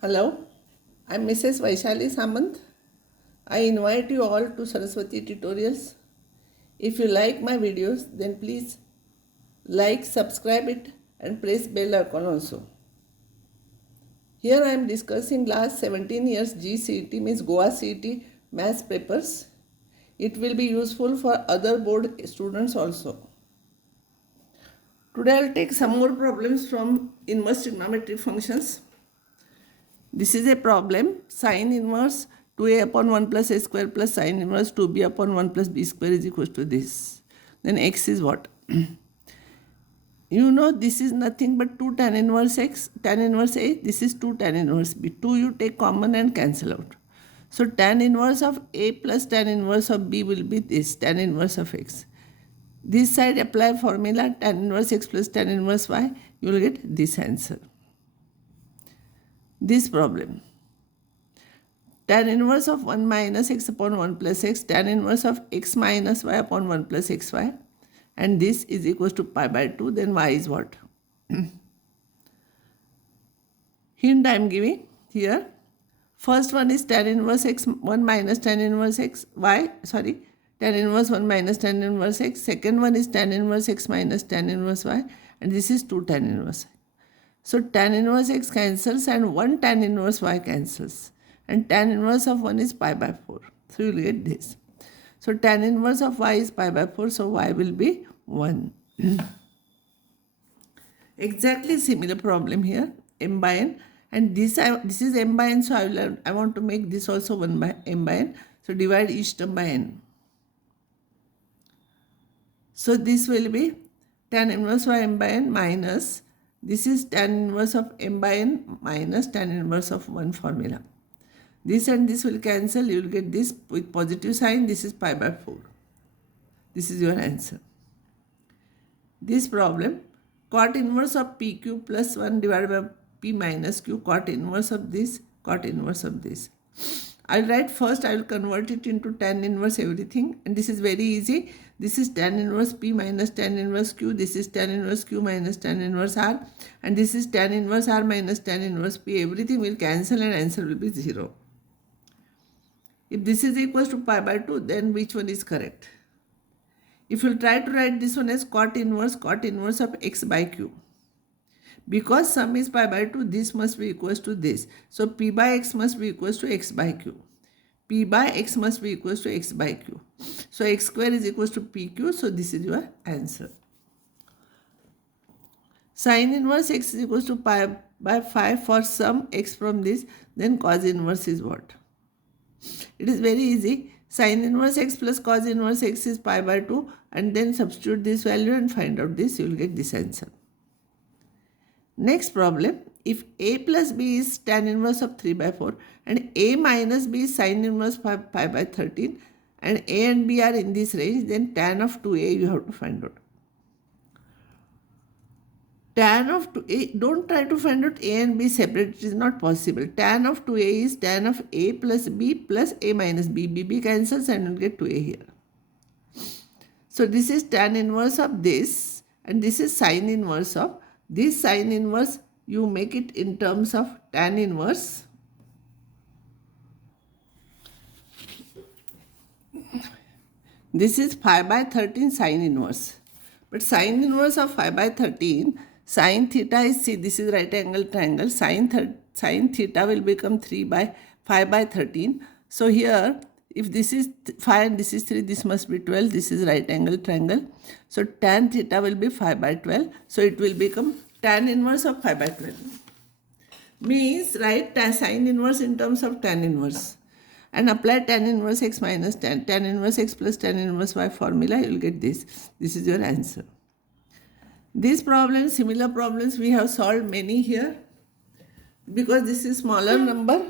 Hello, I'm Mrs. Vaishali Samant. I invite you all to Saraswati tutorials. If you like my videos, then please like, subscribe it and press bell icon also. Here I am discussing last 17 years C.E.T means Goa C.E.T maths papers. It will be useful for other board students also. Today I'll take some more problems from inverse trigonometric functions. This is a problem. Sine inverse 2a upon 1 plus a square plus sine inverse 2b upon 1 plus b square is equals to this. Then x is what? You know this is nothing but 2 tan inverse x, tan inverse a. This is 2 tan inverse b. 2 you take common and cancel out. So tan inverse of a plus tan inverse of b will be this, tan inverse of x. This side apply formula tan inverse x plus tan inverse y. You will get this answer. This problem. Tan inverse of 1 minus x upon 1 plus x, tan inverse of x minus y upon 1 plus xy, and this is equals to pi by 2, then y is what? Hint I am giving here. First one is tan inverse x 1 minus tan inverse x y, tan inverse 1 minus tan inverse x. Second one is tan inverse x minus tan inverse y, and this is 2 tan inverse. So tan inverse x cancels and 1 tan inverse y cancels. And tan inverse of 1 is pi by 4. So you will get this. So tan inverse of y is pi by 4, so y will be 1. Exactly similar problem here, m by n. And this is m by n, so I want to make this also 1 by m by n. So divide each term by n. So this will be tan inverse of m by n minus, this is tan inverse of m by n minus tan inverse of 1 formula. This and this will cancel, you will get this with positive sign, this is pi by 4. This is your answer. This problem, cot inverse of pq plus 1 divided by p minus q, cot inverse of this, cot inverse of this. I'll write first, I will convert it into tan inverse everything, and this is very easy. This is tan inverse p minus tan inverse q, this is tan inverse q minus tan inverse r, and this is tan inverse r minus tan inverse p. Everything will cancel and answer will be 0. If this is equals to pi by 2, then which one is correct? If you try to write this one as cot inverse of x by q. Because sum is pi by 2, this must be equals to this. So p by x must be equals to x by q. P by x must be equals to x by q. So x square is equals to pq, so this is your answer. Sin inverse x is equals to pi by 5 for some x from this, then cos inverse is what? It is very easy. Sin inverse x plus cos inverse x is pi by 2, and then substitute this value and find out this, you will get this answer. Next problem, if a plus b is tan inverse of 3 by 4 and a minus b is sin inverse pi by 13 and a and b are in this range, then tan of 2a you have to find out. Tan of 2a, don't try to find out a and b separate, it is not possible. Tan of 2a is tan of a plus b plus a minus b. b cancels and you will get 2a here. So this is tan inverse of this, and this is sin inverse of this. Sin inverse, you make it in terms of tan inverse. This is 5 by 13 sin inverse. But sin inverse of 5 by 13, sin theta is, see this is right angle triangle, sin theta will become 3 by 5 by 13. So here, if this is 5 and this is 3, this must be 12, this is right angle triangle. So tan theta will be 5 by 12. So it will become tan inverse of 5 by 12. Means write sin inverse in terms of tan inverse. And apply tan inverse x minus tan inverse x plus tan inverse y formula, you will get this. This is your answer. These problems, similar problems, we have solved many here. Because this is smaller number,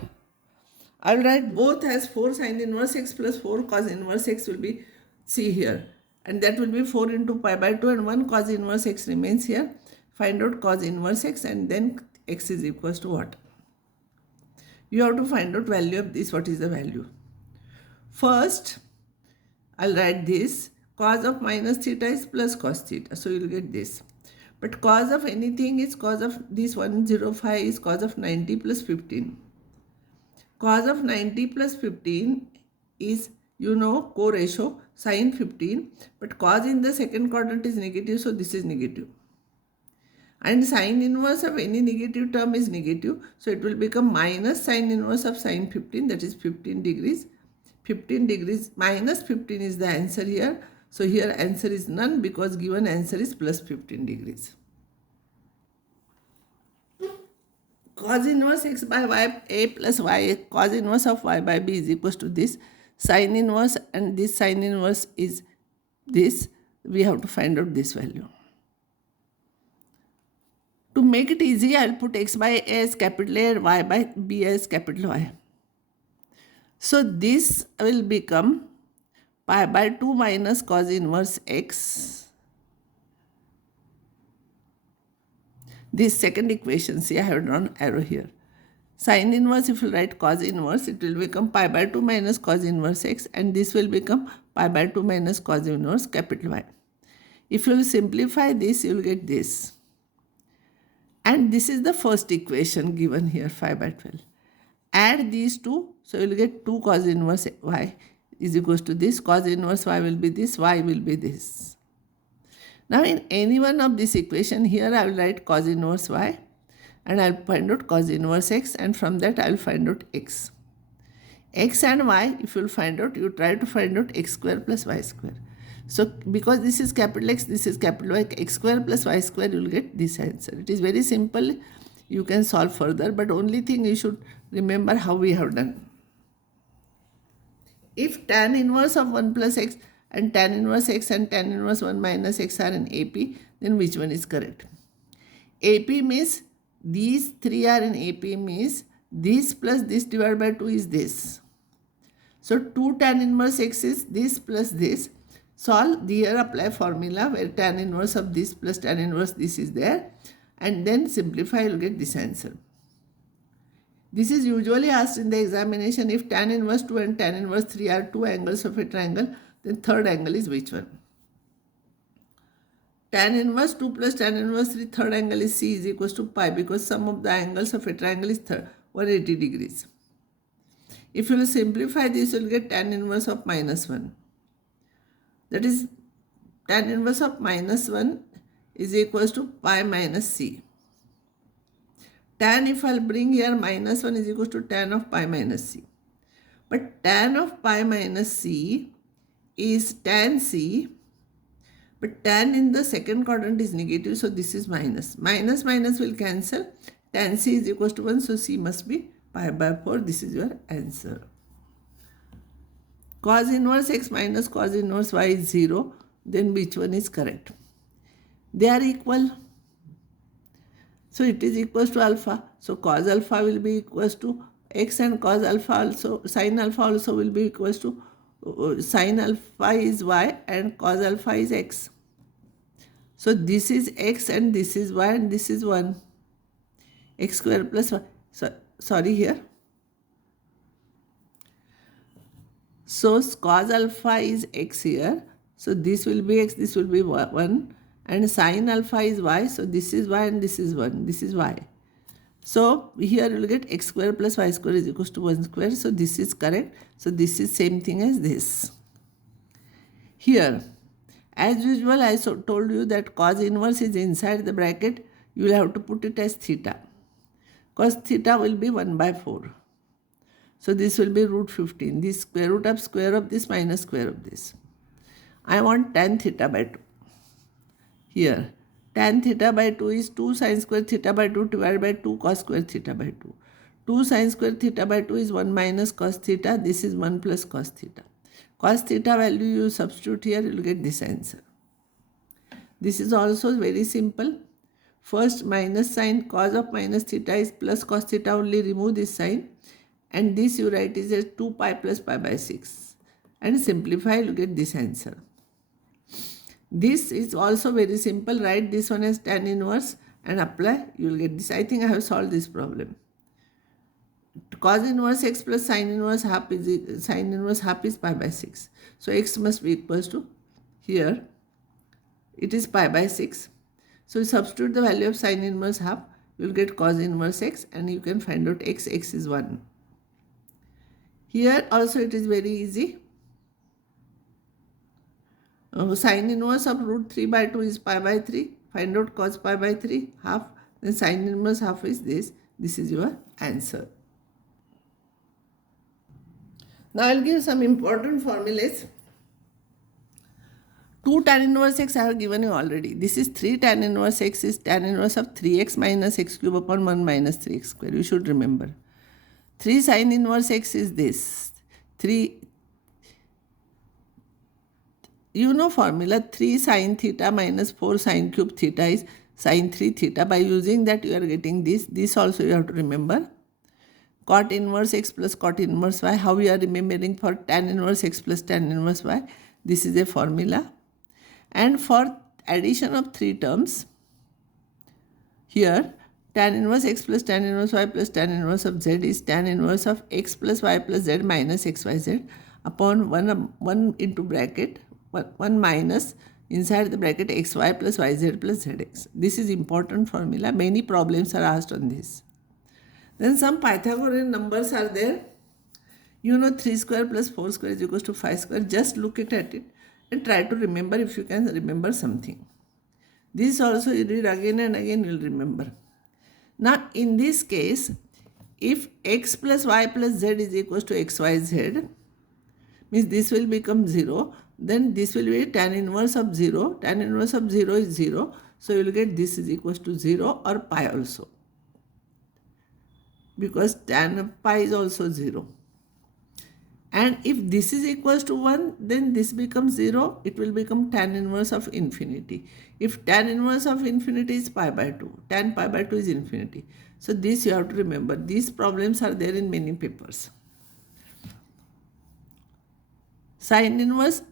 I will write both as 4 sin inverse x plus 4 cos inverse x will be C here. And that will be 4 into pi by 2 and 1 cos inverse x remains here. Find out cos inverse x and then x is equals to what? You have to find out value of this, what is the value. First, I'll write this, cos of minus theta is plus cos theta. So you will get this. But cos of anything is cos of this 105 is cos of 90 plus 15. Cos of 90 plus 15 is, co-ratio sin 15, but cos in the second quadrant is negative, so this is negative. And sine inverse of any negative term is negative, so it will become minus sine inverse of sine 15, that is 15 degrees. 15 degrees minus 15 is the answer here. So here answer is none because given answer is plus 15 degrees. Cos inverse x by y a plus y, cos inverse of y by b is equals to this. Sine inverse and this sine inverse is this. We have to find out this value. To make it easy, I will put x by a as capital A and y by b as capital Y. So this will become pi by 2 minus cos inverse x. This second equation, see I have drawn arrow here. Sin inverse, if you write cos inverse, it will become pi by 2 minus cos inverse x, and this will become pi by 2 minus cos inverse capital Y. If you will simplify this, you will get this. And this is the first equation given here, 5 by 12. Add these two, so you will get 2 cos inverse y is equals to this. Cos inverse y will be this, y will be this. Now in any one of this equation here, I will write cos inverse y and I will find out cos inverse x, and from that I will find out x. X and y, if you will find out, you try to find out x square plus y square. So because this is capital X, this is capital Y, x square plus y square, you will get this answer. It is very simple. You can solve further, but only thing you should remember how we have done. If tan inverse of 1 plus x and tan inverse x and tan inverse 1 minus x are in AP, then which one is correct? AP means these three are in AP means this plus this divided by 2 is this. So 2 tan inverse x is this plus this. Solve, here apply formula where tan inverse of this plus tan inverse this is there, and then simplify, you will get this answer. This is usually asked in the examination. If tan inverse 2 and tan inverse 3 are two angles of a triangle, then third angle is which one? Tan inverse 2 plus tan inverse 3, third angle is C is equals to pi, because sum of the angles of a triangle is 180 degrees. If you will simplify this, you will get tan inverse of minus 1. That is, tan inverse of minus 1 is equals to pi minus C. Tan, if I will bring here minus 1 is equals to tan of pi minus C. But tan of pi minus C is tan C. But tan in the second quadrant is negative, so this is minus. Minus minus will cancel. Tan C is equals to 1, so C must be pi by 4. This is your answer. Cos inverse x minus cos inverse y is 0. Then which one is correct? They are equal. So it is equals to alpha. So cos alpha will be equals to x, and cos alpha also, sin alpha also will be equals to sin alpha is y and cos alpha is x. So this is x and this is y and this is 1. X square plus y. So, sorry here. So cos alpha is x here. So this will be x, this will be 1. And sin alpha is y. So this is y and this is 1. This is y. So here you will get x square plus y square is equals to 1 square. So this is correct. So this is same thing as this. Here, as usual, I told you that cos inverse is inside the bracket. You will have to put it as theta. Cos theta will be 1 by 4. So this will be root 15. This square root of this minus square of this. I want tan theta by 2. Here, tan theta by 2 is 2 sin square theta by 2 divided by 2 cos square theta by 2. 2 sin square theta by 2 is 1 minus cos theta. This is 1 plus cos theta. Cos theta value you substitute here, you will get this answer. This is also very simple. First minus sign, cos of minus theta is plus cos theta, only remove this sign. And this you write is as 2 pi plus pi by 6. And simplify, you will get this answer. This is also very simple. Write this one as tan inverse and apply. You will get this. I think I have solved this problem. Cos inverse x plus sin inverse half is pi by 6. So x must be equals to, here it is pi by 6. So you substitute the value of sine inverse half, you will get cos inverse x, and you can find out x is 1. Here also it is very easy. Sine inverse of root 3 by 2 is pi by 3. Find out cos pi by 3 half. Then sine inverse half is this. This is your answer. Now I will give some important formulas. 2 tan inverse x I have given you already. This is 3 tan inverse x is tan inverse of 3x minus x cube upon 1 minus 3x square. You should remember. 3 sin inverse x is this. 3, you know formula, 3 sin theta minus 4 sin cube theta is sin 3 theta. By using that you are getting this. This also you have to remember. Cot inverse x plus cot inverse y. How we are remembering for tan inverse x plus tan inverse y? This is a formula. And for addition of 3 terms, here tan inverse x plus tan inverse y plus tan inverse of z is tan inverse of x plus y plus z minus xyz upon 1 into bracket 1 minus inside the bracket xy plus yz plus zx. This is important formula. Many problems are asked on this. Then some Pythagorean numbers are there. You know 3 square plus 4 square is equals to 5 square. Just look at it and try to remember if you can remember something. This also you read again and again, you will remember. Now in this case, if x plus y plus z is equals to xyz, means this will become 0, then this will be tan inverse of 0. Tan inverse of 0 is 0. So you will get this is equals to 0 or pi also. Because tan of pi is also 0. And if this is equals to 1, then this becomes 0. It will become tan inverse of infinity. If tan inverse of infinity is pi by 2, tan pi by 2 is infinity. So this you have to remember. These problems are there in many papers. Sin inverse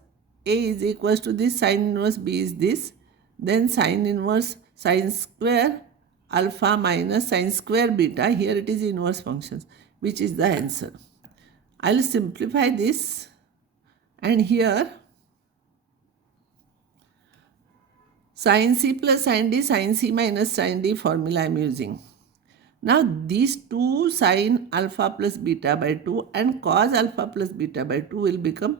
A is equals to this, sin inverse B is this. Then sin inverse sin square alpha minus sin square beta. Here it is inverse functions, which is the answer. I will simplify this, and here sin C plus sin D, sin C minus sin D formula I am using. Now these 2 sin alpha plus beta by 2 and cos alpha plus beta by 2 will become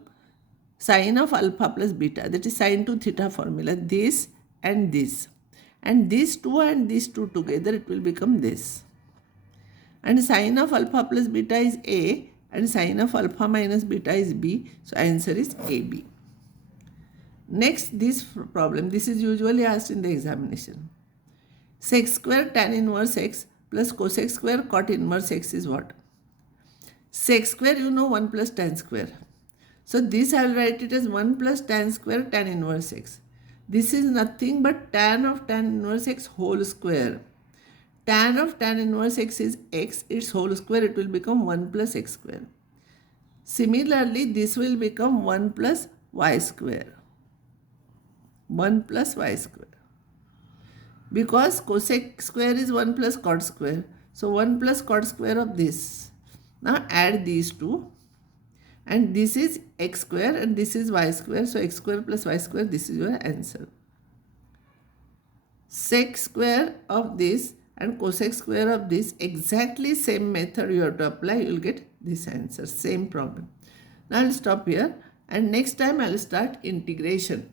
sin of alpha plus beta, that is sin 2 theta formula, this and this. And these 2 and these 2 together it will become this. And sin of alpha plus beta is A and sin of alpha minus beta is B. So answer is AB. Next, this problem, this is usually asked in the examination. Sec square tan inverse x plus cosec square cot inverse x is what? Sec square, you know 1 plus tan square. So this I will write it as 1 plus tan square tan inverse x. This is nothing but tan of tan inverse x whole square. Tan of tan inverse x is x, its whole square, it will become 1 plus x square. Similarly, this will become 1 plus y square. 1 plus y square. Because cosec square is 1 plus cot square. So 1 plus cot square of this. Now add these two. And this is x square and this is y square. So x square plus y square, this is your answer. Sec square of this and cosec square of this, exactly same method you have to apply, you will get this answer, same problem. Now I will stop here and next time I will start integration.